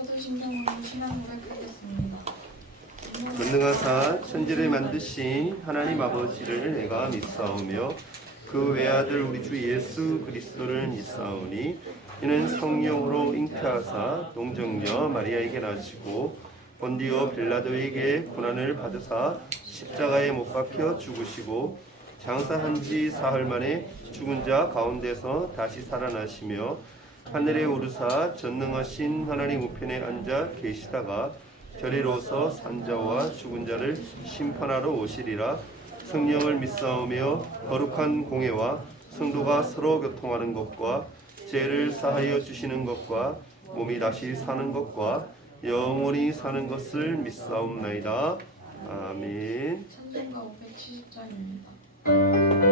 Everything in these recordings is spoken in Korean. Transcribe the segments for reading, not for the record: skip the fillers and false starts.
사도신경으로 신앙 고백하겠습니다. 전능하사 천지를 만드신 하나님 아버지를 내가 믿사오며 그 외아들 우리 주 예수 그리스도를 믿사오니 이는 성령으로 잉태하사 동정녀 마리아에게 나시고 본디오 빌라도에게 고난을 받으사 십자가에 못 박혀 죽으시고 장사한 지 사흘 만에 죽은 자 가운데서 다시 살아나시며 하늘에 오르사 전능하신 하나님 우편에 앉아 계시다가 저리로서 산자와 죽은 자를 심판하러 오시리라. 성령을 믿사오며 거룩한 공회와 성도가 서로 교통하는 것과 죄를 사하여 주시는 것과 몸이 다시 사는 것과 영원히 사는 것을 믿사옵나이다. 아멘. 찬송가 570장입니다.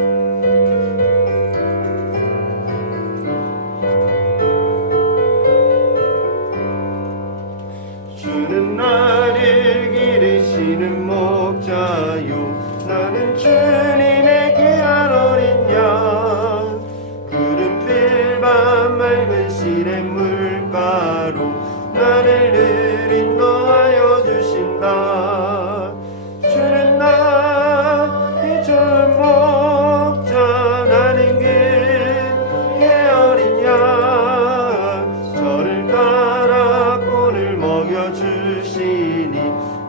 주는 나를 기르시는 목자요 나는 주님의 귀한 어린 양 푸른 풀밭 맑은 시냇 물가로 나를 늘 인도하여 주신다. 주는 나의 좋은 목자 나는 그의 어린 양 저를 따라 꼴을 먹여주시니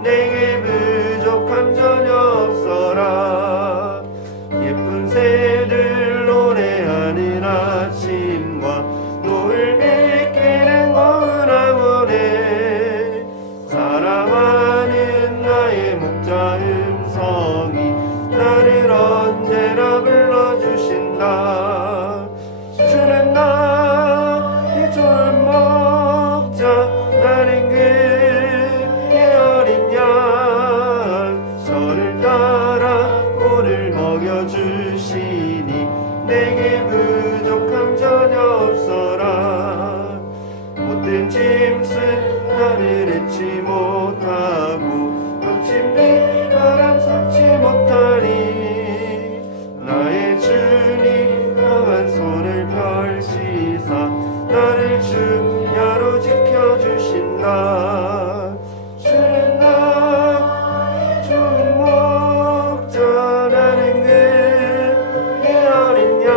내게 부족함 전혀 없어라. 예쁜 새들 노래하는 아침과 노을 비키는 고운 황혼에 사랑하는 나의 목자 음성이 나를 언제나 불러주신다. 주는 나의 좋은 목자 나는 그의 어린 양 저를 따라 꼴을 먹여주시니 내게 부족함 전혀 없어라. 못된 짐승 나를 해치 못하고 거친 비바람 섞지 못하니 나의 주님 강한 손을 펼치사 나를 주야로 지켜주신다. 주는 나의 좋은 목자 나는 그의 어린 양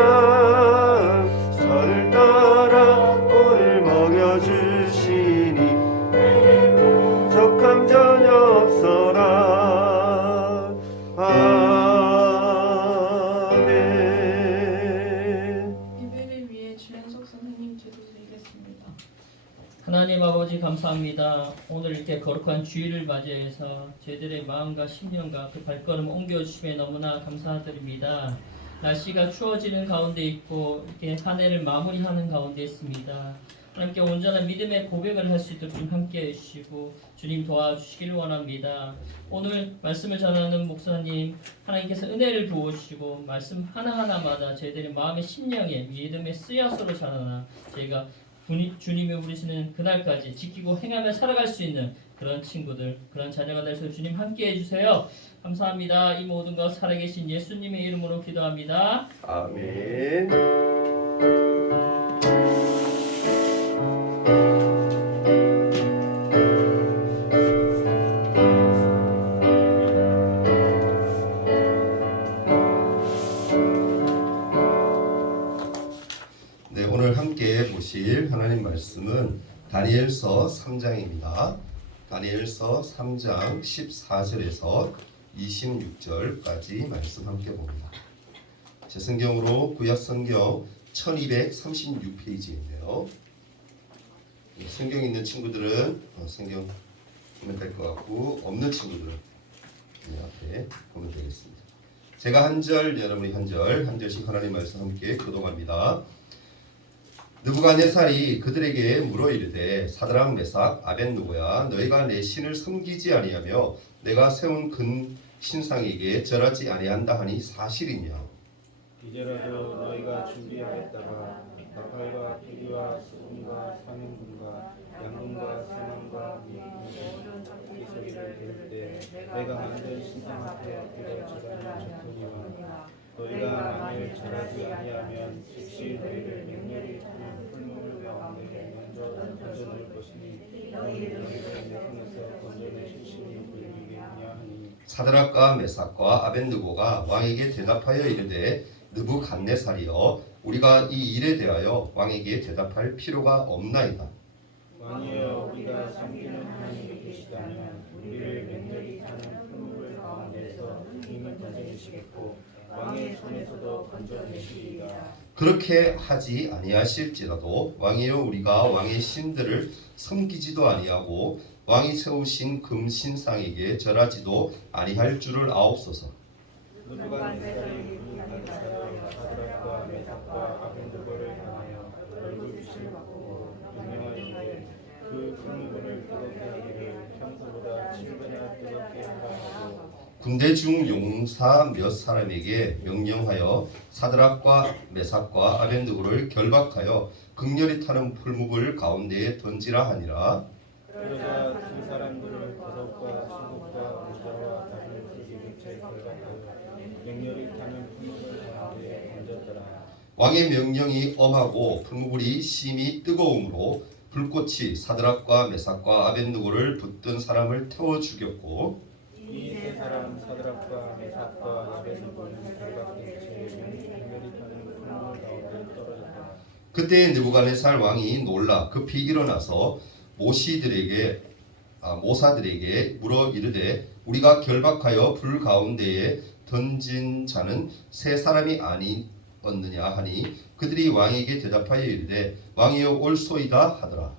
저를 따라 꼴을 먹여주시니 내게 부족함 전혀 없어라. 아멘. 예배를 위해 주연석 선생님 기도 드리겠습니다. 하나님 아버지 감사합니다. 오늘 이렇게 거룩한 주일을 맞이해서 저희들의 마음과 심령과 그 발걸음 옮겨주심에 너무나 감사드립니다. 날씨가 추워지는 가운데 있고 이렇게 한 해를 마무리하는 가운데 있습니다. 하나님께 온전한 믿음의 고백을 할 수 있도록 좀 함께해 주시고 주님 도와주시기를 원합니다. 오늘 말씀을 전하는 목사님 하나님께서 은혜를 부어주시고 말씀 하나하나마다 저희들의 마음의 심령에 믿음의 씨앗으로 자라나 저희가 주님이 부르시는 그날까지 지키고 행하며 살아갈 수 있는 그런 친구들, 그런 자녀가 될 수 있도록 주님 함께해 주세요. 감사합니다. 이 모든 것 살아계신 예수님의 이름으로 기도합니다. 아멘. 네, 오늘 함께 보실 하나님 말씀은 다니엘서 3장입니다. 다니엘서 3장 14절에서 26절까지 말씀 함께 봅니다. 제 성경으로 구약 성경 1236페이지인데요. 성경 있는 친구들은 성경 보면 될 것 같고 없는 친구들은 앞에 보면 되겠습니다. 제가 한 절, 여러분이 한 절씩 하나님 말씀 함께 교독합니다. 느부갓네살이 그들에게 물어 이르되 사드락 메삭 아벳느고야 너희가 내 신을 섬기지 아니하며 내가 세운 근 신상에게 절하지 아니한다 하니 사실이냐. 이제라도 너희가 준비하였다가 나팔과 피리와 수금과 삼인금과 양금과 새만과 미금의 악기 소리를 들을 때 내가 만든 신상 앞에 엎드려 절하는 적군이와 너희가 만일 절하지 아니하면 즉시 너희를 맹렬히 타는 풀무불 가운데 먼저 던져놓을 것이니 너희를 내 손에서 건져내신 신이 누구이겠냐 하니 사드락과 메삭과 아벳느고가 왕에게 대답하여 이르되 느부갓네살이여 우리가 이 일에 대하여 왕에게 대답할 필요가 없나이다. 왕이여 우리가 섬기는 하나님이 계시다면 우리를 맹렬히 타는 풀무불 가운데서 이미 건져내시겠고 왕의 손에서도 건져내시리이다. 그렇게 하지 아니하실지라도 왕이여 우리가 왕의 신들을 섬기지도 아니하고 왕이 세우신 금신상에게 절하지도 아니할 줄을 아옵소서. 느부갓네살이 느부갓네살을 사드락과 메삭과 아벳느고를 향하여 얼굴빛을 바꾸고 명령하였되 그 풀무불을 뜨겁게 하기를 평소보다 7배나 뜨겁게 하라 하고 군대 중 용사 몇 사람에게 명령하여 사드락과 메삭과 아벳느고를 결박하여 극렬히 타는 풀무불 가운데에 던지라 하니라. 그러자 두 사람들을 버섯과 수국과 모자와 다리를 풀기 채 결박하여 맹렬히 타는 풀무불 가운데에 던졌더라. 왕의 명령이 엄하고 풀무불이 심히 뜨거움으로 불꽃이 사드락과 메삭과 아벳느고를 붙든 사람을 태워 죽였고 이 세 사람 사드락과 메삭과 아벳느고는 결박된 채 맹렬히 타는 풀무불 가운데 떨어졌다. 그때 느부갓네살 왕이 놀라 급히 일어나서 모사들에게 물어 이르되 우리가 결박하여 불 가운데에 던진 자는 세 사람이 아니었느냐 하니 그들이 왕에게 대답하여 이르되 왕이여 옳소이다 하더라.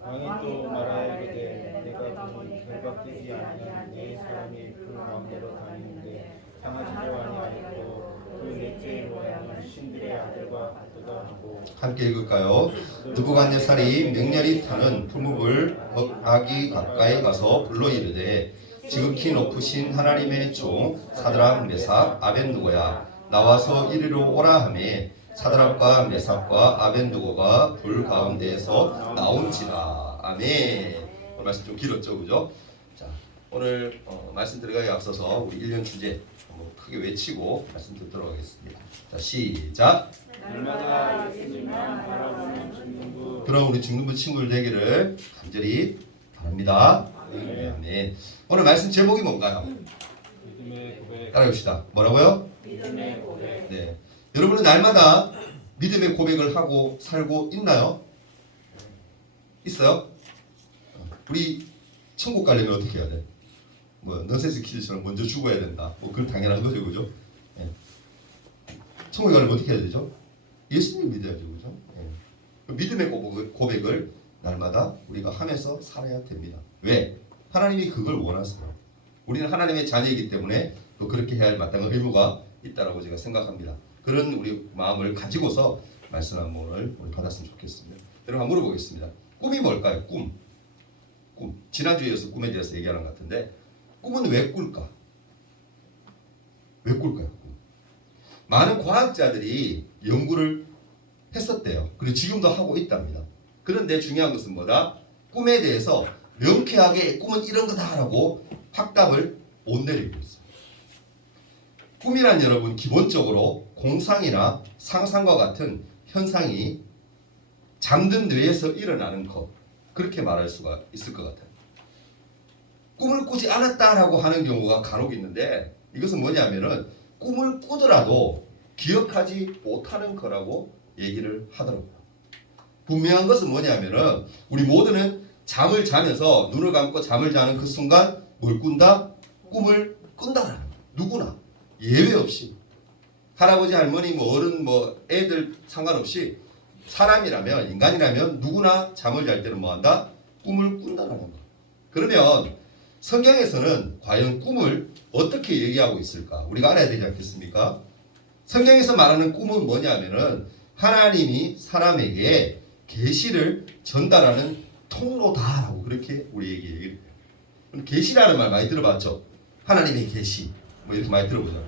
왕이 또 말하여이르되 내가 보니 결박되지 아니한 네 사람이 불 가운데로 다니는데 당하지도 아니하였고 그 넷째의 모양은 신들의 아들과 같도다 하고 함께 읽을까요? 느부갓네살이 맹렬히 타는 풀무불 아기 가까이 가서 불러 이르되 지극히 높으신 하나님의 종 사드락 메삭 아벳느고야 나와서 이리로 오라 하매 사드락과 메삭과 아벳느고가 불 가운데에서 나온지라. 아멘. 오늘 말씀 좀 길었죠, 그죠? 자, 오늘 말씀 들어가기 앞서서 우리 1년 주제 한번 크게 외치고 말씀 듣도록 하겠습니다. 자, 시작. 날마다 예수님만 바라보는 중등부 그럼 우리 중등부 친구들 되기를 간절히 바랍니다. 아멘. 아멘. 오늘 말씀 제목이 뭔가요? 믿음의 고백 따라해봅시다. 뭐라고요? 믿음의 고백 네. 여러분은 날마다 믿음의 고백을 하고 살고 있나요? 있어요? 우리 천국 가려면 어떻게 해야 돼? 뭐 넌센스 퀴즈처럼 먼저 죽어야 된다. 뭐 그건 당연한 거죠, 그죠? 네. 천국 가려면 어떻게 해야 되죠? 예수님 믿어야죠, 그죠? 네. 믿음의 고백을 날마다 우리가 하면서 살아야 됩니다. 왜? 하나님이 그걸 원하세요. 우리는 하나님의 자녀이기 때문에 또 그렇게 해야 할 마땅한 의무가 있다라고 제가 생각합니다. 그런 우리 마음을 가지고서 말씀 한 번을 오늘 받았으면 좋겠습니다. 여러분 한번 물어보겠습니다. 꿈이 뭘까요? 꿈. 지난주에 이어서 꿈에 대해서 얘기하는 것 같은데 꿈은 왜 꿀까? 왜 꿀까요? 꿈. 많은 과학자들이 연구를 했었대요. 그리고 지금도 하고 있답니다. 그런데 중요한 것은 뭐다? 꿈에 대해서 명쾌하게 꿈은 이런 거다라고 확답을 못 내리고 있어요. 꿈이란 여러분 기본적으로 공상이나 상상과 같은 현상이 잠든 뇌에서 일어나는 것, 그렇게 말할 수가 있을 것 같아요. 꿈을 꾸지 않았다라고 하는 경우가 간혹 있는데 이것은 뭐냐면은 꿈을 꾸더라도 기억하지 못하는 거라고 얘기를 하더라고요. 분명한 것은 뭐냐면은 우리 모두는 잠을 자면서 눈을 감고 잠을 자는 그 순간 뭘 꾼다? 꿈을 꾼다라는 거예요. 누구나 예외 없이 할아버지 할머니 뭐 어른 뭐 애들 상관없이 사람이라면 인간이라면 누구나 잠을 잘 때는 뭐한다? 꿈을 꾼다라는 거예요. 그러면 성경에서는 과연 꿈을 어떻게 얘기하고 있을까? 우리가 알아야 되지 않겠습니까? 성경에서 말하는 꿈은 뭐냐면은 하나님이 사람에게 계시를 전달하는 통로다라고 그렇게 우리에게 얘기를 해요. 그럼 계시라는 말 많이 들어봤죠? 하나님의 계시 뭐 이렇게 많이 들어보죠.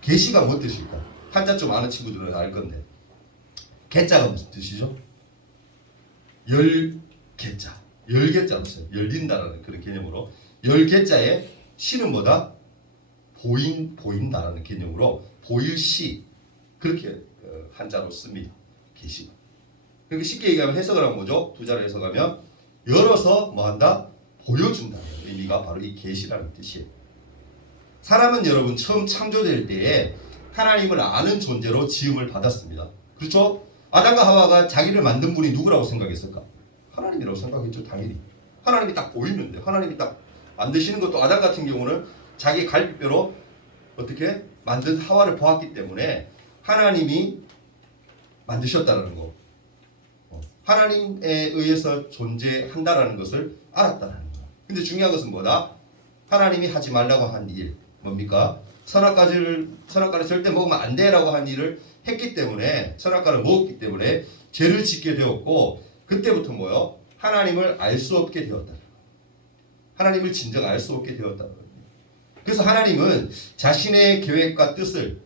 계시가 뭔 뜻일까? 한자 좀 아는 친구들은 알 건데 개자가 무슨 뜻이죠? 열개자, 열개자로 써요. 열린다라는 그런 개념으로 열개자에 시는 뭐다? 보인다라는 개념으로 보일시 그렇게 한자로 씁니다. 계시가. 그러니까 쉽게 얘기하면 해석을 하면 뭐죠? 두 자로 해석하면 열어서 뭐한다? 보여준다는 의미가 바로 이 계시라는 뜻이에요. 사람은 여러분 처음 창조될 때에 하나님을 아는 존재로 지음을 받았습니다. 그렇죠? 아담과 하와가 자기를 만든 분이 누구라고 생각했을까? 하나님이라고 생각했죠. 당연히. 하나님이 딱 보이는데, 하나님이 딱 만드시는 것도, 아담 같은 경우는 자기 갈비뼈로 어떻게 만든 하와를 보았기 때문에 하나님이 만드셨다는 거, 하나님에 의해서 존재한다라는 것을 알았다는 거. 근데 중요한 것은 뭐다? 하나님이 하지 말라고 한 일, 뭡니까? 선악과를 절대 먹으면 안 돼라고 한 일을 했기 때문에, 선악과를 먹었기 때문에 죄를 짓게 되었고, 그때부터 뭐요? 하나님을 알 수 없게 되었다. 하나님을 진정 알 수 없게 되었다는 겁니다. 그래서 하나님은 자신의 계획과 뜻을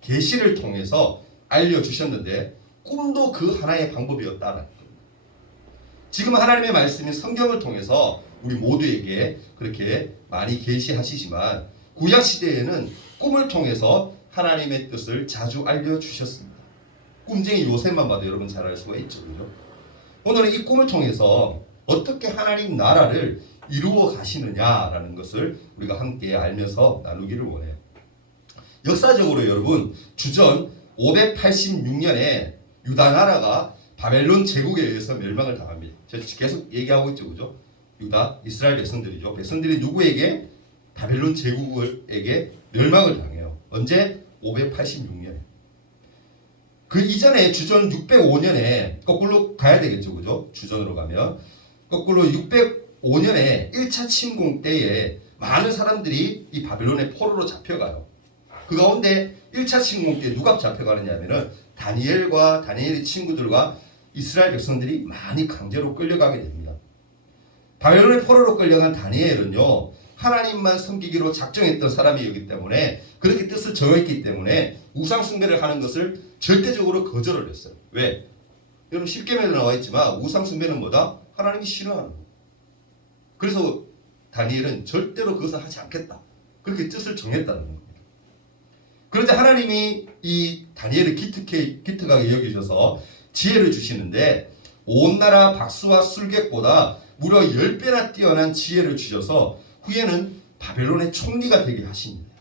계시를 통해서 알려주셨는데, 꿈도 그 하나의 방법이었다는 겁니다. 지금 하나님의 말씀인 성경을 통해서 우리 모두에게 그렇게 많이 계시하시지만, 구약 시대에는 꿈을 통해서 하나님의 뜻을 자주 알려주셨습니다. 꿈쟁이 요셉만 봐도 여러분 잘 알 수가 있죠. 그죠? 오늘은 이 꿈을 통해서 어떻게 하나님 나라를 이루어 가시느냐라는 것을 우리가 함께 알면서 나누기를 원해요. 역사적으로 여러분, 주전 586년에 유다 나라가 바벨론 제국에 의해서 멸망을 당합니다. 제가 계속 얘기하고 있죠. 그죠? 유다, 이스라엘 백성들이죠. 백성들이 누구에게? 바벨론 제국에게 멸망을 당해요. 언제? 586년에. 그 이전에 주전 605년에 거꾸로 가야 되겠죠. 그죠? 주전으로 가면 거꾸로 605년에 1차 침공 때에 많은 사람들이 이 바벨론의 포로로 잡혀가요. 그 가운데 1차 침공 때 누가 잡혀가느냐면은 다니엘과 다니엘의 친구들과 이스라엘 백성들이 많이 강제로 끌려가게 됩니다. 바벨론의 포로로 끌려간 다니엘은요, 하나님만 섬기기로 작정했던 사람이었기 때문에, 그렇게 뜻을 정했기 때문에 우상 숭배를 하는 것을 절대적으로 거절을 했어요. 왜? 여러분 십계명에 나와 있지만 우상 숭배는 뭐다? 하나님이 싫어하는 거. 그래서 다니엘은 절대로 그것을 하지 않겠다. 그렇게 뜻을 정했다는 겁니다. 그런데 하나님이 이 다니엘을 기특하게 여기셔서 지혜를 주시는데, 온 나라 박수와 술객보다 무려 10배나 뛰어난 지혜를 주셔서 후에는 바벨론의 총리가 되게 하십니다.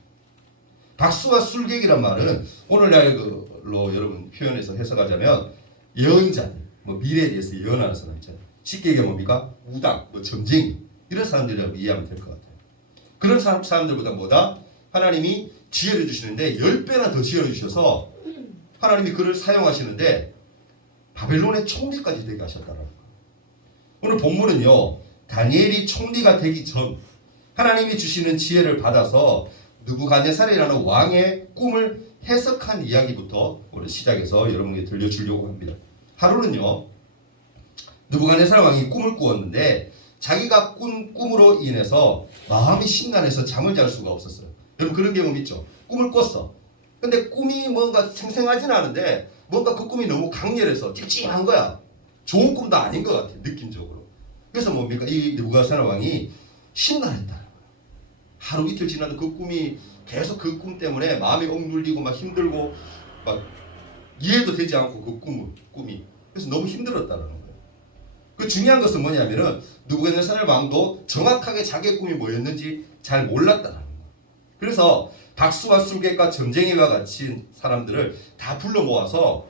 박수와 술객이란 말은 오늘날로 여러분 표현해서 해석하자면 예언자들, 미래에 대해서 예언하는 사람 있잖아요. 쉽게 얘기하면 뭡니까? 우당, 점쟁이, 이런 사람들이라고 이해하면 될 것 같아요. 그런 사람들보다 뭐다? 하나님이 지혜를 주시는데 10배나 더 지혜를 주셔서 하나님이 그를 사용하시는데 바벨론의 총리까지 되게 하셨다는 거예요. 오늘 본문은요, 다니엘이 총리가 되기 전 하나님이 주시는 지혜를 받아서 느부갓네살이라는 왕의 꿈을 해석한 이야기부터 오늘 시작해서 여러분에게 들려주려고 합니다. 하루는요, 느부갓네살 왕이 꿈을 꾸었는데 자기가 꾼 꿈으로 인해서 마음이 심란해서 잠을 잘 수가 없었어요. 여러분 그런 경험 있죠? 꿈을 꿨어. 근데 꿈이 뭔가 생생하진 않은데 뭔가 그 꿈이 너무 강렬해서 찝찝한 거야. 좋은 꿈도 아닌 것 같아, 느낌적으로. 그래서 뭡니까? 이 느부갓네살 왕이 심란했다. 하루 이틀 지나도 그 꿈이 계속 그 꿈 때문에 마음이 억눌리고 막 힘들고 막 이해도 되지 않고 그 꿈이 그래서 너무 힘들었다는 거예요. 그 중요한 것은 뭐냐면은 느부갓네살 왕도 정확하게 자기의 꿈이 뭐였는지 잘 몰랐다는 거예요. 그래서 박수와 술객과 점쟁이와 같이 사람들을 다 불러 모아서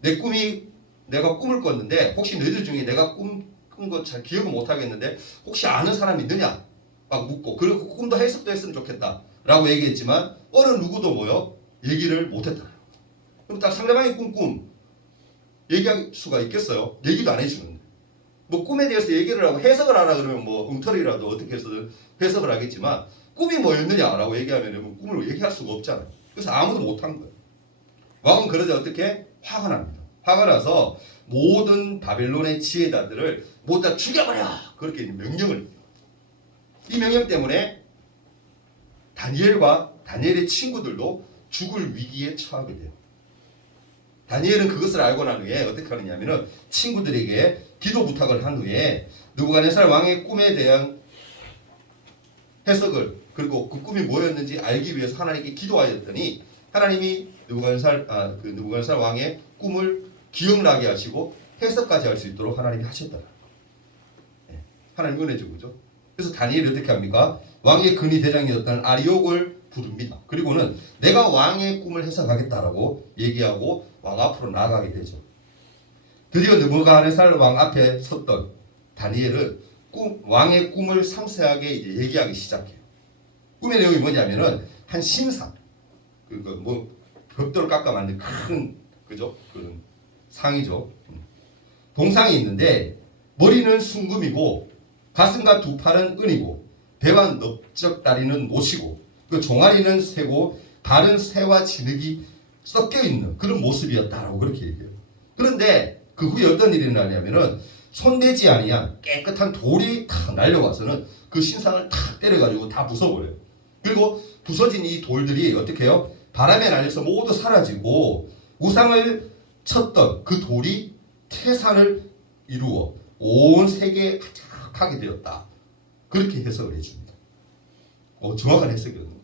내가 꿈을 꿨는데 혹시 너희들 중에 내가 꾼 거 잘 기억을 못 하겠는데 혹시 아는 사람이 있느냐? 막 묻고, 그리고 꿈도 해석도 했으면 좋겠다 라고 얘기했지만 어느 누구도 얘기를 못했다. 그럼 딱 상대방이 꿈 얘기할 수가 있겠어요? 얘기도 안 해주는데 꿈에 대해서 얘기를 하고 해석을 하라 그러면 엉터리라도 어떻게 해서든 해석을 하겠지만 꿈이 뭐였느냐라고 얘기하면 꿈을 얘기할 수가 없잖아요. 그래서 아무도 못한 거예요. 왕은 그러자 어떻게? 화가 납니다. 화가 나서 모든 바벨론의 지혜자들을 모두 다 죽여버려! 그렇게 명령을, 이 명령 때문에 다니엘과 다니엘의 친구들도 죽을 위기에 처하게 돼요. 다니엘은 그것을 알고 난 후에 어떻게 하느냐면은 친구들에게 기도 부탁을 한 후에 느부갓네살 왕의 꿈에 대한 해석을, 그리고 그 꿈이 뭐였는지 알기 위해서 하나님께 기도하였더니 하나님이 느부갓네살 왕의 꿈을 기억나게 하시고 해석까지 할 수 있도록 하나님이 하셨다. 하나님 은혜 주고죠. 그래서 다니엘이 어떻게 합니까? 왕의 근위 대장이었던 아리옥을 부릅니다. 그리고는 내가 왕의 꿈을 해석하겠다라고 얘기하고 왕 앞으로 나아가게 되죠. 드디어 느부갓네살 왕 앞에 섰던 다니엘은 왕의 꿈을 상세하게 이제 얘기하기 시작해요. 꿈의 내용이 뭐냐면은 한 신상, 뭐 벽돌을 깎아 만든 큰 그죠? 그런 상이죠. 동상이 있는데 머리는 순금이고 가슴과 두 팔은 은이고 배와 넓적 다리는 노시고 그 종아리는 새고 발은 새와 진흙이 섞여 있는 그런 모습이었다라고 그렇게 얘기해요. 그런데 그 후에 어떤 일이 일어나냐면은 손대지 아니한 깨끗한 돌이 탁 날려와서는 그 신상을 탁 때려가지고 다 부숴버려요. 그리고 부서진 이 돌들이 어떻게 해요? 바람에 날려서 모두 사라지고 우상을 쳤던 그 돌이 태산을 이루어 온 세계에 가득하게 되었다. 그렇게 해석을 해줍니다. 정확한 해석이거든요.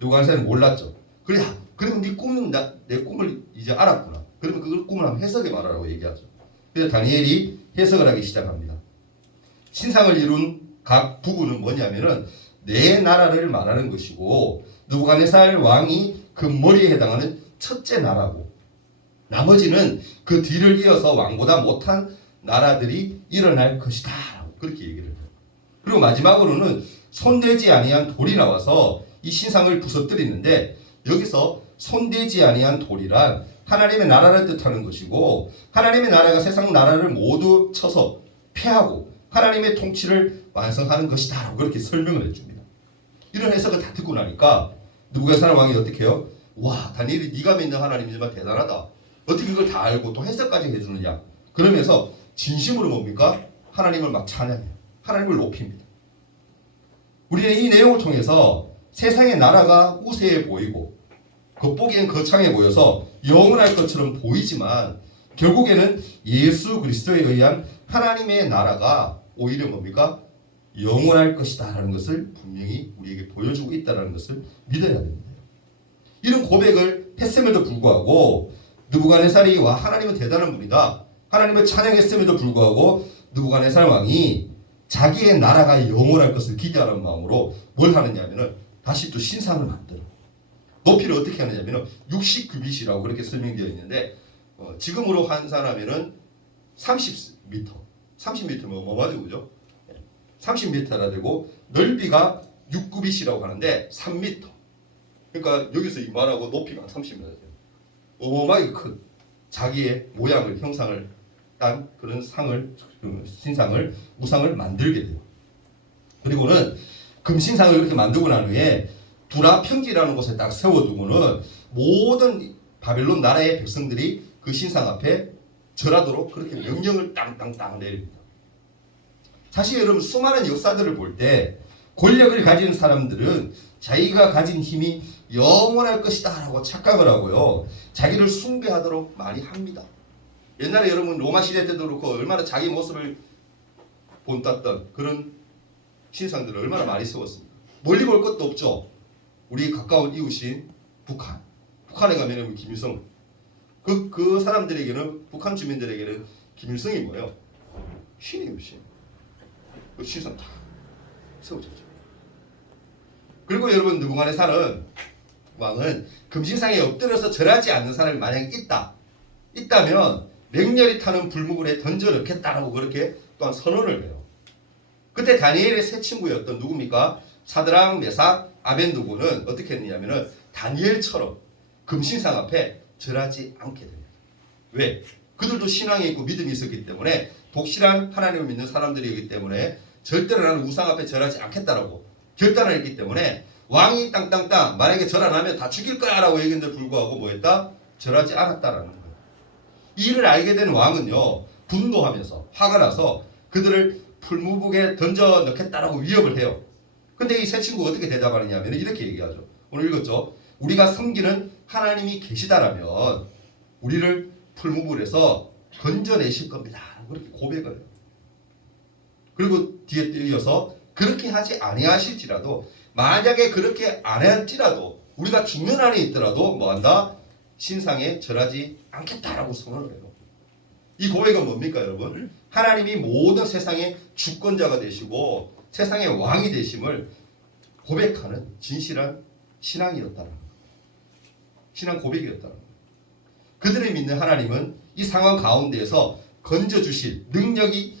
느부갓네살은 몰랐죠. 그래, 그러면 네 꿈은 내 꿈을 이제 알았구나. 그러면 그걸 꿈을 한번 해석해 말하라고 얘기하죠. 그래서 다니엘이 해석을 하기 시작합니다. 신상을 이룬 각 부분은 뭐냐면은 네 나라를 말하는 것이고 느부갓네살 왕이 그 머리에 해당하는 첫째 나라고 나머지는 그 뒤를 이어서 왕보다 못한 나라들이 일어날 것이다. 그렇게 얘기를 해요. 그리고 마지막으로는 손대지 아니한 돌이 나와서 이 신상을 부서뜨리는데 여기서 손대지 아니한 돌이란 하나님의 나라를 뜻하는 것이고 하나님의 나라가 세상 나라를 모두 쳐서 패하고 하나님의 통치를 완성하는 것이다. 그렇게 설명을 해줍니다. 이런 해석을 다 듣고 나니까 느부갓네살 왕이 어떻게 해요? 와, 다니엘이 네가 믿는 하나님이 정말 대단하다. 어떻게 그걸 다 알고 또 해석까지 해주느냐. 그러면서 진심으로 뭡니까? 하나님을 막 찬양해요. 하나님을 높입니다. 우리는 이 내용을 통해서 세상의 나라가 우세해 보이고 겉보기엔 거창해 보여서 영원할 것처럼 보이지만 결국에는 예수 그리스도에 의한 하나님의 나라가 오히려 뭡니까? 영원할 것이다 라는 것을 분명히 우리에게 보여주고 있다는 것을 믿어야 됩니다. 이런 고백을 했음에도 불구하고 느부갓네살이 와 하나님은 대단한 분이다. 하나님을 찬양했음에도 불구하고 느부갓네살 왕이 자기의 나라가 영원할 것을 기대하는 마음으로 뭘 하느냐면은 다시 또 신상을 만들어. 높이를 어떻게 하느냐면은 60규빗이라고 그렇게 설명되어 있는데 지금으로 환산하면은 30m. 30m면 어마어마하죠, 그죠? 30m라 되고 넓이가 6규빗이라고 하는데 3m. 그러니까 여기서 이만하고 높이가 30m 돼요. 어마어마하게 큰 자기의 모양을 형상을 딴 그런 상을 신상을 우상을 만들게 돼요. 그리고는 금신상을 이렇게 만들고 난 후에 두라 평지라는 곳에 딱 세워두고는 모든 바벨론 나라의 백성들이 그 신상 앞에 절하도록 그렇게 명령을 땅땅땅 내립니다. 사실 여러분 수많은 역사들을 볼 때 권력을 가진 사람들은 자기가 가진 힘이 영원할 것이다 라고 착각을 하고요. 자기를 숭배하도록 많이 합니다. 옛날에 여러분 로마 시대 때도 그렇고 얼마나 자기 모습을 본땄던 그런 신상들을 얼마나 많이 세웠습니다. 멀리 볼 것도 없죠. 우리 가까운 이웃인 북한. 북한에 가면 김일성. 그 사람들에게는 북한 주민들에게는 김일성이 뭐예요? 신이에요, 신. 그 신상 다 세워졌죠. 그리고 여러분 느부갓네살 왕은 금신상에 엎드려서 절하지 않는 사람이 만약에 있다면 맹렬히 타는 불무불에 던져 넣겠다라고 그렇게 또한 선언을 해요. 그때 다니엘의 세 친구였던 누굽니까? 사드락, 메삭, 아벤느고는 어떻게 했느냐면은 다니엘처럼 금신상 앞에 절하지 않게 됩니다. 왜? 그들도 신앙에 있고 믿음이 있었기 때문에 독실한 하나님을 믿는 사람들이기 때문에 절대로 나는 우상 앞에 절하지 않겠다라고 결단을 했기 때문에 왕이 땅땅땅 만약에 절 안 하면 다 죽일 거야 라고 얘기했는데 불구하고 뭐 했다? 절하지 않았다라는 거예요. 이 일을 알게 된 왕은요 분노하면서 화가 나서 그들을 풀무북에 던져 넣겠다라고 위협을 해요. 근데 이 세 친구가 어떻게 대답하느냐면 이렇게 얘기하죠. 오늘 읽었죠. 우리가 섬기는 하나님이 계시다라면 우리를 풀무불에서 건져내실 겁니다. 그렇게 고백을 해요. 그리고 뒤에 이어서 그렇게 하지 아니하실지라도 만약에 그렇게 안 할지라도 우리가 죽는 한이 있더라도 뭐한다? 신상에 절하지 않겠다라고 선언을 해요. 이 고백은 뭡니까 여러분? 하나님이 모든 세상의 주권자가 되시고 세상의 왕이 되심을 고백하는 진실한 신앙이었다는 거예요. 신앙 고백이었다는 거예요. 그들이 믿는 하나님은 이 상황 가운데에서 건져주실 능력이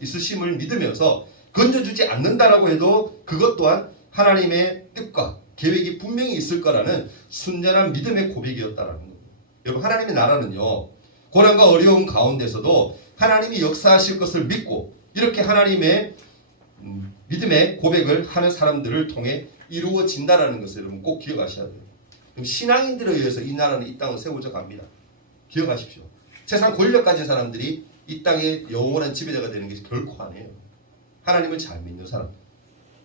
있으심을 믿으면서 건져주지 않는다라고 해도 그것 또한 하나님의 뜻과 계획이 분명히 있을 거라는 순전한 믿음의 고백이었다라는 거예요. 여러분 하나님의 나라는요 고난과 어려움 가운데서도 하나님이 역사하실 것을 믿고 이렇게 하나님의 믿음의 고백을 하는 사람들을 통해 이루어진다라는 것을 여러분 꼭 기억하셔야 돼요. 신앙인들에 의해서 이 나라는 이 땅을 세워져 갑니다. 기억하십시오. 세상 권력 가진 사람들이 이 땅의 영원한 지배자가 되는 게 결코 아니에요. 하나님을 잘 믿는 사람,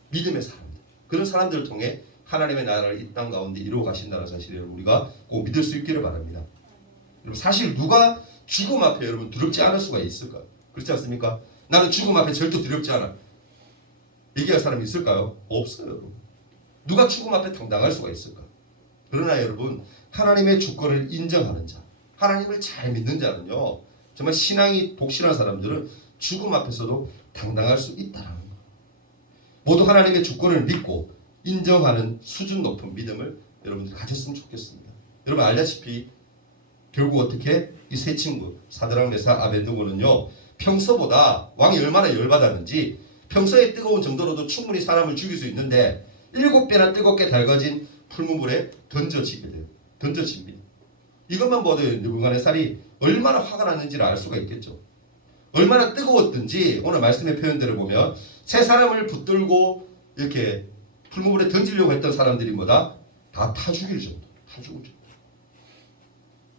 믿음의 사람들, 그런 사람들을 통해 하나님의 나라를 이 땅 가운데 이루어 가신다는 사실을 우리가 꼭 믿을 수 있기를 바랍니다. 여러분 사실 누가 죽음 앞에 여러분 두렵지 않을 수가 있을까요? 그렇지 않습니까? 나는 죽음 앞에 절대 두렵지 않아. 얘기할 사람이 있을까요? 없어요. 여러분. 누가 죽음 앞에 당당할 수가 있을까? 그러나 여러분 하나님의 주권을 인정하는 자, 하나님을 잘 믿는 자는요 정말 신앙이 독실한 사람들은 죽음 앞에서도 당당할 수 있다는 거. 모두 하나님의 주권을 믿고 인정하는 수준 높은 믿음을 여러분들이 가졌으면 좋겠습니다. 여러분 알다시피 결국 어떻게 이 세 친구 사드락 메삭 아벤느고는요 평소보다 왕이 얼마나 열받았는지 평소에 뜨거운 정도로도 충분히 사람을 죽일 수 있는데 7배나 뜨겁게 달궈진 풀무불에 던져지게 돼요. 던져집니다. 이것만 봐도 느부갓네살이 얼마나 화가 났는지를 알 수가 있겠죠. 얼마나 뜨거웠든지 오늘 말씀의 표현들을 보면 세 사람을 붙들고 이렇게 풀무불에 던지려고 했던 사람들이 뭐다? 다 타 죽일 정도. 타 죽을 정도.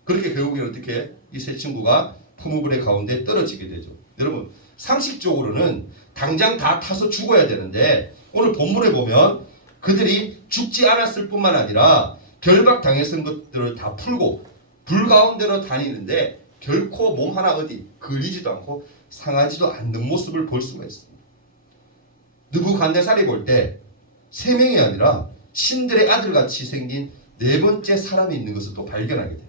그렇게 결국에는 어떻게 이 세 친구가 풀무불의 가운데 떨어지게 되죠. 여러분 상식적으로는 당장 다 타서 죽어야 되는데 오늘 본문에 보면 그들이 죽지 않았을 뿐만 아니라 결박당했던 것들을 다 풀고 불 가운데로 다니는데 결코 몸 하나 어디 걸리지도 않고 상하지도 않는 모습을 볼 수가 있습니다. 느부갓네살이 볼 때 3명이 아니라 신들의 아들같이 생긴 4번째 사람이 있는 것을 또 발견하게 돼요.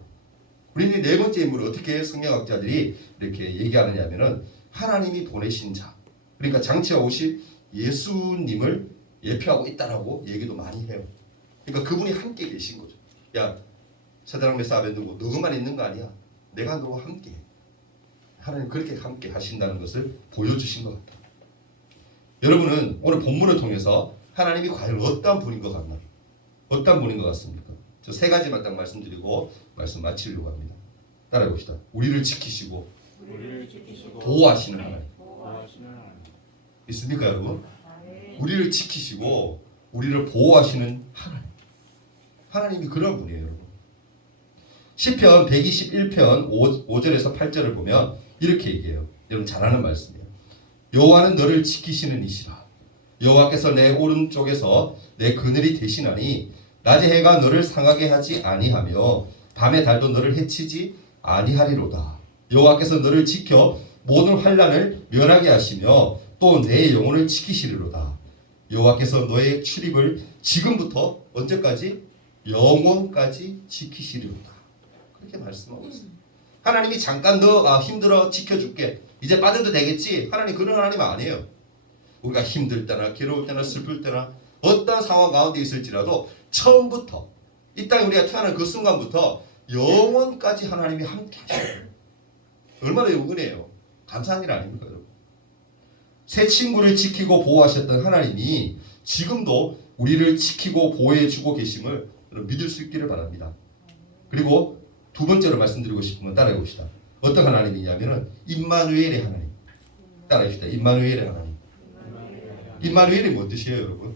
우리는 이 4번째 인물을 어떻게 성경학자들이 이렇게 얘기하느냐 하면은 하나님이 보내신 자, 그러니까 장치와 오실 예수님을 예표하고 있다라고 얘기도 많이 해요. 그러니까 그분이 함께 계신 거죠. 야, 사드락 메삭 아벤느고 너만 있는 거 아니야. 내가 너와 함께. 하나님 그렇게 함께 하신다는 것을 보여주신 것 같아요. 여러분은 오늘 본문을 통해서 하나님이 과연 어떤 분인 것 같나? 어떤 분인 것 같습니까? 저 3가지만 딱 말씀드리고 말씀 마치려고 합니다. 따라해 봅시다. 우리를 지키시고 보호하시는 하나님. 있습니까 여러분? 우리를 지키시고 우리를 보호하시는 하나님. 하나님이 그런 분이에요 여러분. 시편 121편 5절에서 8절을 보면 이렇게 얘기해요. 여러분 잘 아는 말씀이에요. 여호와는 너를 지키시는 이시라. 여호와께서 내 오른쪽에서 내 그늘이 되시나니 낮의 해가 너를 상하게 하지 아니하며 밤의 달도 너를 해치지 아니하리로다. 여호와께서 너를 지켜 모든 환난을 면하게 하시며 또 내 영혼을 지키시리로다. 여호와께서 너의 출입을 지금부터 언제까지? 영원까지 지키시리로다. 그렇게 말씀하고 있어요. 하나님이 잠깐 너 힘들어 지켜줄게. 이제 빠져도 되겠지? 하나님 그런 하나님 아니에요. 우리가 힘들 때나 괴로울 때나 슬플 때나 어떤 상황 가운데 있을지라도 처음부터 이 땅에 우리가 태어난 그 순간부터 영원까지 하나님이 함께 하셔요. 얼마나 은혜예요. 감사한 일 아닙니까 여러분? 새 친구를 지키고 보호하셨던 하나님이 지금도 우리를 지키고 보호해주고 계심을 믿을 수 있기를 바랍니다. 그리고 2번째로 말씀드리고 싶은 건 따라해 봅시다. 어떤 하나님이냐면은 임마누엘의 하나님. 따라해 봅시다. 임마누엘의 하나님. 임마누엘이 뭔 뜻이에요 여러분?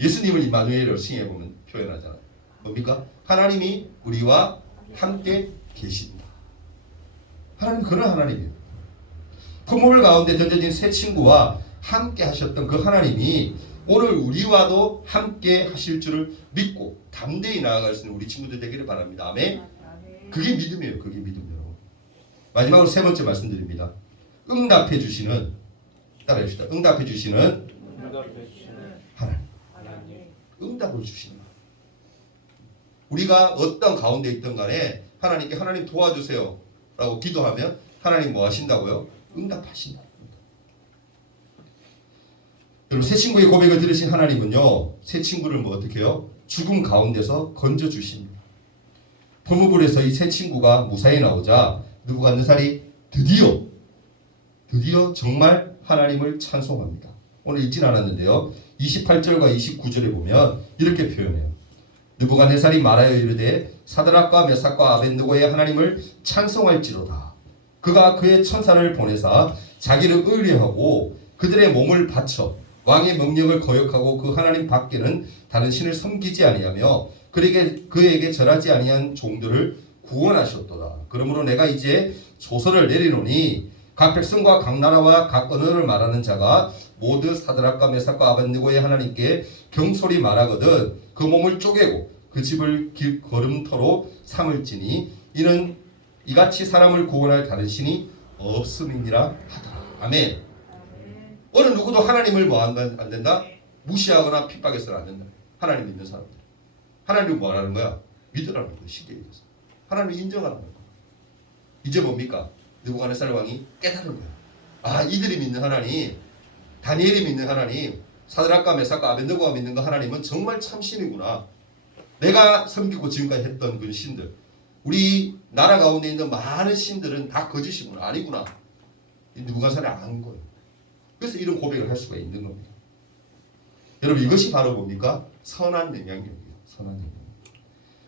예수님을 임마누엘을 칭해보면 표현하잖아요. 뭡니까? 하나님이 우리와 함께 계신다. 하나님 그런 하나님이에요. 풀무불 가운데 던져진 새 친구와 함께 하셨던 그 하나님이 오늘 우리와도 함께 하실 줄을 믿고 담대히 나아갈 수 있는 우리 친구들 되기를 바랍니다. 아멘. 그게 믿음이에요. 그게 믿음이에요. 마지막으로 3번째 말씀드립니다. 응답해 주시는, 따라합시다. 응답해 주시는 하나님. 응답을 주시는 하나님. 우리가 어떤 가운데 있든 간에 하나님께 하나님 도와주세요. 라고 기도하면 하나님 뭐 하신다고요? 응답하신다. 여러분 새 친구의 고백을 들으신 하나님은요 새 친구를 뭐 어떻게 해요? 죽음 가운데서 건져주십니다. 포무불에서 이 새 친구가 무사히 나오자 느부갓네살이 드디어 정말 하나님을 찬송합니다. 오늘 읽진 않았는데요 28절과 29절에 보면 이렇게 표현해요. 느부갓네살이 말하여 이르되 사드락과 메삭과 아벳느고의 하나님을 찬송할지로다. 그가 그의 천사를 보내사 자기를 의뢰하고 그들의 몸을 바쳐 왕의 명령을 거역하고 그 하나님 밖에는 다른 신을 섬기지 아니하며 그에게 절하지 아니한 종들을 구원하셨도다. 그러므로 내가 이제 조서를 내리노니 각 백성과 각 나라와 각 언어를 말하는 자가 모두 사드락과 메삭과 아벳느고의 하나님께 경솔히 말하거든 그 몸을 쪼개고 그 집을 길 걸음터로 삼을지니 이는 이같이 사람을 구원할 다른 신이 없음이니라 하더라. 아멘. 어느 누구도 하나님을 뭐 안 된다? 무시하거나 핍박해서는 안 된다. 하나님 믿는 사람들. 하나님을 뭐 하라는 거야? 믿으라는 거야. 쉽게 얘기해서. 하나님을 인정하라는 거야. 이제 뭡니까? 느부갓네살 왕이 깨달은 거야. 아 이들이 믿는 하나님, 다니엘이 믿는 하나님, 사드락과 메삭과 아벳느고가 믿는 그 하나님은 정말 참신이구나. 내가 섬기고 지금까지 했던 그 신들, 우리 나라 가운데 있는 많은 신들은 다 거짓이구나. 아니구나. 느부갓네살이 안 한 거예요. 그래서 이런 고백을 할 수가 있는 겁니다. 여러분 이것이 바로 뭡니까? 선한 영향력이에요. 선한 영향력.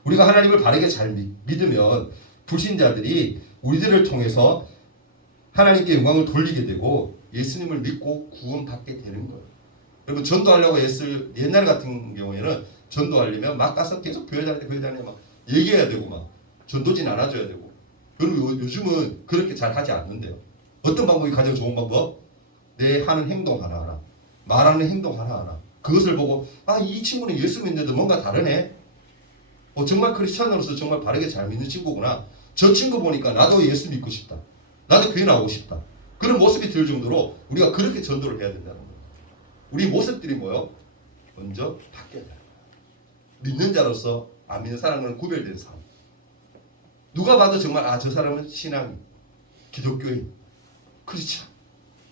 우리가 하나님을 바르게 잘 믿으면 불신자들이 우리들을 통해서 하나님께 영광을 돌리게 되고 예수님을 믿고 구원받게 되는 거예요. 여러분 전도하려고 애쓸 옛날 같은 경우에는 전도하려면 막 가서 계속 교회 다니네 막 얘기해야 되고 막 전도진 안아줘야 되고. 그리고 요즘은 그렇게 잘 하지 않는데요. 어떤 방법이 가장 좋은 방법? 내 하는 행동 하나하나, 말하는 행동 하나하나 그것을 보고 아 이 친구는 예수 믿는데도 뭔가 다르네. 정말 크리스찬으로서 정말 바르게 잘 믿는 친구구나. 저 친구 보니까 나도 예수 믿고 싶다. 나도 교회 나오고 싶다. 그런 모습이 들 정도로 우리가 그렇게 전도를 해야 된다는 거예요. 우리 모습들이 뭐요? 먼저 바뀌어야 돼요. 믿는 자로서 안 믿는 사람은 구별되는 삶. 누가 봐도 정말 아 저 사람은 신앙, 기독교인, 크리스찬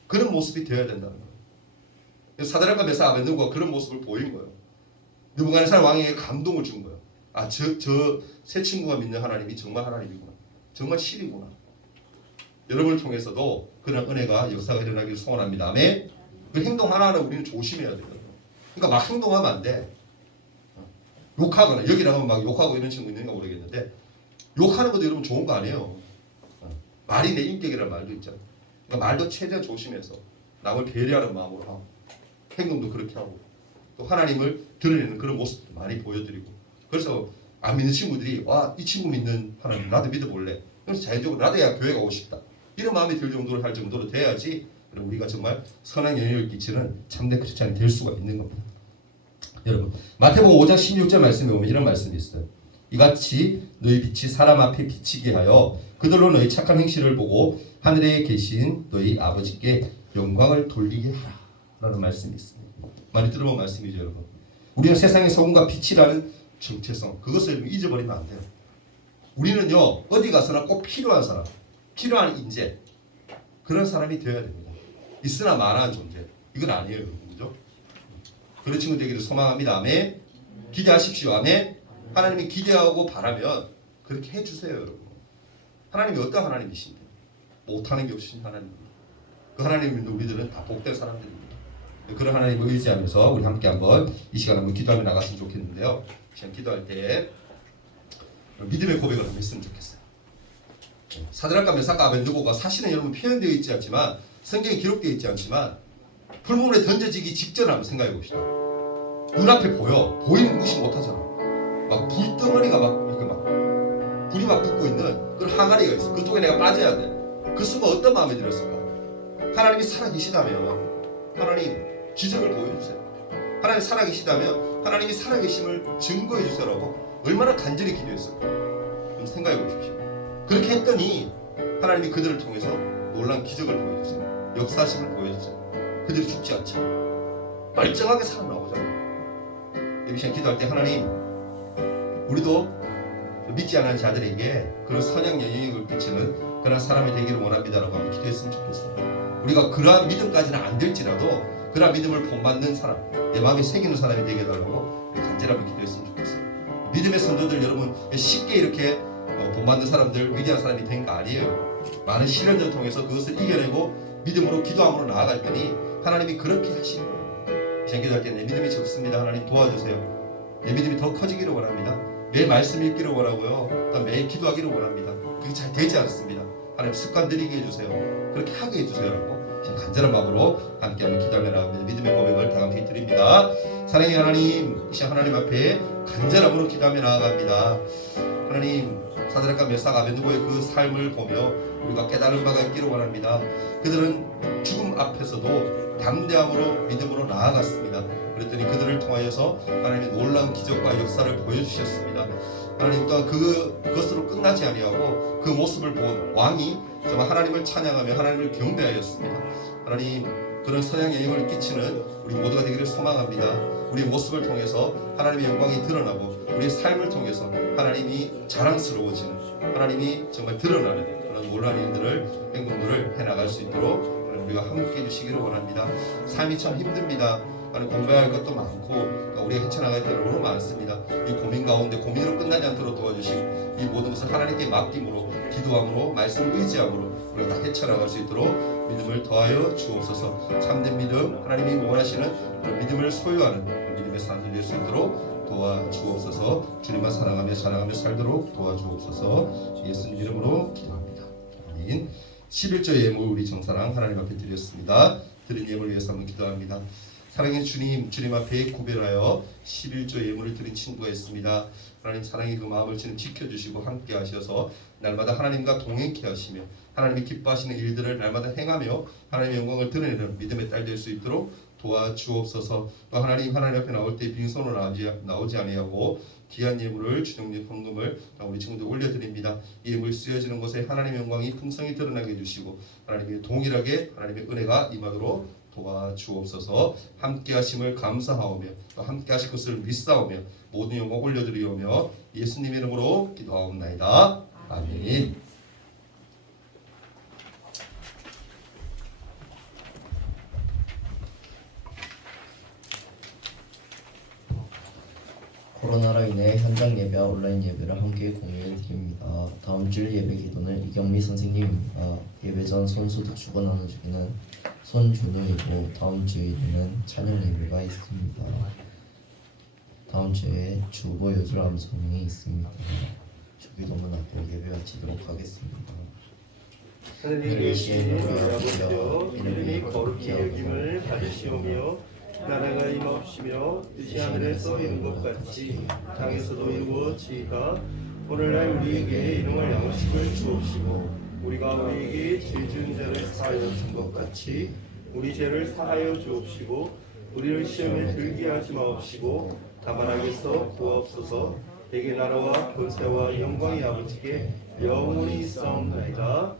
그런 모습이 되어야 된다는 거예요. 사드락과 메삭 아벳느고가 그런 모습을 보인 거예요. 느부갓네살 왕에게 감동을 준 거예요. 아 저 새 친구가 믿는 하나님이 정말 하나님이구나. 정말 신이구나. 여러분을 통해서도 그런 은혜가 역사가 일어나기를 소원합니다. 아멘. 그 행동 하나하나 우리는 조심해야 돼요. 그러니까 막 행동하면 안 돼. 욕하거나 여기 나가면 막 욕하고 이런 친구 있는가 모르겠는데 욕하는 것도 여러분 좋은 거 아니에요. 말이 내 인격이라는 말도 있잖아요. 그러니까 말도 최대한 조심해서 남을 배려하는 마음으로 하고 행동도 그렇게 하고 또 하나님을 드러내는 그런 모습도 많이 보여드리고 그래서 안 믿는 친구들이 와 이 친구 믿는 하나님 나도 믿어볼래. 그래서 자연적으로 나도 야 교회 가고 싶다. 이런 마음이 들 정도로 할 정도로 돼야지 우리가 정말 선한 영향을 끼치는 참된 크리스찬이 될 수가 있는 겁니다. 여러분 마태복음 5장 16절 말씀에 보면 이런 말씀이 있어요. 이같이 너희 빛이 사람 앞에 비치게 하여 그들로 너희 착한 행실을 보고 하늘에 계신 너희 아버지께 영광을 돌리게 하라 라는 말씀이 있습니다. 많이 들어본 말씀이죠 여러분. 우리는 세상의 소금과 빛이라는 정체성 그것을 잊어버리면 안 돼요. 우리는요 어디 가서나 꼭 필요한 사람, 필요한 인재 그런 사람이 되어야 됩니다. 있으나 마나한 존재 이건 아니에요 여러분. 그죠? 그런 친구 되기를 소망합니다. 아멘. 기대하십시오. 아멘. 하나님이 기대하고 바라면 그렇게 해주세요 여러분. 하나님이 어떤 하나님이신데 못하는 게 없으신 하나님입니다. 그 하나님을 믿는 우리들은 다 복된 사람들입니다. 그런 하나님을 의지하면서 우리 함께 한번 이 시간 한번 기도하며 나갔으면 좋겠는데요. 시간 기도할 때 믿음의 고백을 한번 했으면 좋겠어요. 사드락과 메삭과 아벳느고가 사실은 여러분 표현되어 있지 않지만 성경에 기록되어 있지 않지만 풀무불에 던져지기 직전을 한번 생각해 봅시다. 눈앞에 보이는 무시 못하잖아. 막 불덩어리가 막 이렇게 막 불이 막 붙고 있는 그런 항아리가 있어. 그쪽에 내가 빠져야 돼. 그 순간 어떤 마음이 들었을까? 하나님이 살아계시다면 하나님 기적을 보여주세요. 하나님 살아계시다면 하나님이 살아계심을 증거해 주세요라고 얼마나 간절히 기도했을까? 좀 생각해 보십시오. 그렇게 했더니 하나님이 그들을 통해서 놀라운 기적을 보여주세요. 역사심을 보여주세요. 그들이 죽지 않죠. 멀쩡하게 살아나오잖아요. 이 시간 기도할 때 하나님 우리도 믿지 않는 자들에게 그런 선한 영향력을 끼치는 그런 사람이 되기를 원합니다라고 한번 기도했으면 좋겠어요. 우리가 그러한 믿음까지는 안 될지라도 그러한 믿음을 본받는 사람, 내 마음에 새기는 사람이 되게 해달라고 간절하게 기도했으면 좋겠어요. 믿음의 선조들 여러분 쉽게 이렇게 본받는 사람들, 위대한 사람이 된 거 아니에요. 많은 시련을 통해서 그것을 이겨내고 믿음으로 기도함으로 나아갈 때니 하나님이 그렇게 하시는 거예요. 시험 기도할 때 내 믿음이 적습니다. 하나님 도와주세요. 내 믿음이 더 커지기를 원합니다. 매일 말씀 읽기를 원하고요. 또 매일 기도하기를 원합니다. 그게 잘 되지 않습니다. 하나님 습관 들이게 해주세요. 그렇게 하게 해주세요라고 간절한 마음으로 함께 한번 기도하며 나갑니다. 믿음의 고백을 다 함께 드립니다. 사랑의 하나님, 이 시간 하나님 앞에 간절함으로 기도하며 나아갑니다. 하나님, 사드락과 메삭 아벤느고의 그 삶을 보며 우리가 깨달은 바가 있기를 원합니다. 그들은 죽음 앞에서도 담대함으로 믿음으로 나아갔습니다. 그랬더니 그들을 통하여서 하나님의 놀라운 기적과 역사를 보여주셨습니다. 하나님 또한 그것으로 끝나지 아니하고 그 모습을 본 왕이 정말 하나님을 찬양하며 하나님을 경배하였습니다. 하나님, 그런 선양의 영향을 끼치는 우리 모두가 되기를 소망합니다. 우리의 모습을 통해서 하나님의 영광이 드러나고 우리의 삶을 통해서 하나님이 자랑스러워지는, 하나님이 정말 드러나는 그런 놀라운 일들을, 행동들을 해나갈 수 있도록 우리가 함께 해주시기를 원합니다. 삶이 참 힘듭니다. 공부해야 할 것도 많고 우리가 헤쳐나갈 때는 너무 많습니다. 이 고민 가운데 고민으로 끝나지 않도록 도와주시고 이 모든 것을 하나님께 맡김으로, 기도함으로, 말씀을 의지함으로 우리가 다 헤쳐나갈 수 있도록 믿음을 더하여 주옵소서. 참된 믿음, 하나님이 원하시는 그런 믿음을 소유하는 믿음의 사람들 될 수 있도록 도와주옵소서. 주님만 사랑하며 자랑하며 살도록 도와주옵소서. 예수님 이름으로 기도합니다. 아멘. 11조 예물 우리 정사랑 하나님 앞에 드렸습니다. 드린 예물을 위해서 한번 기도합니다. 사랑의 주님, 주님 앞에 구별하여 11조 예물을 드린 친구가 있습니다. 하나님 사랑의 그 마음을 주님 지켜주시고 함께 하셔서 날마다 하나님과 동행케 하시며 하나님이 기뻐하시는 일들을 날마다 행하며 하나님의 영광을 드러내는 믿음의 딸 될 수 있도록 도와주옵소서. 또 하나님 앞에 나올 때 빈손으로 나오지 아니하고 귀한 예물을 주정의 헌금을 우리 친구들 올려드립니다. 이 예물 쓰여지는 곳에 하나님의 영광이 풍성히 드러나게 해주시고 하나님의 동일하게 하나님의 은혜가 임하도록 도와주옵소서. 함께 하심을 감사하오며 또 함께 하실 것을 믿사오며 모든 영광 올려드리오며 예수님 이름으로 기도하옵나이다. 아멘. 코로나로 인해 현장 예배와 온라인 예배를 함께 공유해 드립니다. 다음 주일 예배 기도는 이경미 선생님입니다. 예배 전 손소독 주고 나눠주기는 손준우이고 다음 주일에는 찬양 예배가 있습니다. 다음 주에 주보 요절 암송이 있습니다. 주기도문 앞에 예배 마치도록 하겠습니다. 하느님 계신 우리 아버지여, 이름이 거룩히 여김을 받으시오며 나라가 임하옵시며 뜻이 하늘에서 이룬 것 같이 땅에서도 이루어지이다. 오늘날 우리에게 일용할 양식을 주옵시고 우리가 우리에게 죄 지은 자를 사하여 준 것 같이 우리 죄를 사하여 주옵시고 우리를 시험에 들게 하지 마옵시고 다만 악에서 구하옵소서. 대개 나라와 권세와 영광이 아버지께 영원히 있사옵나이다.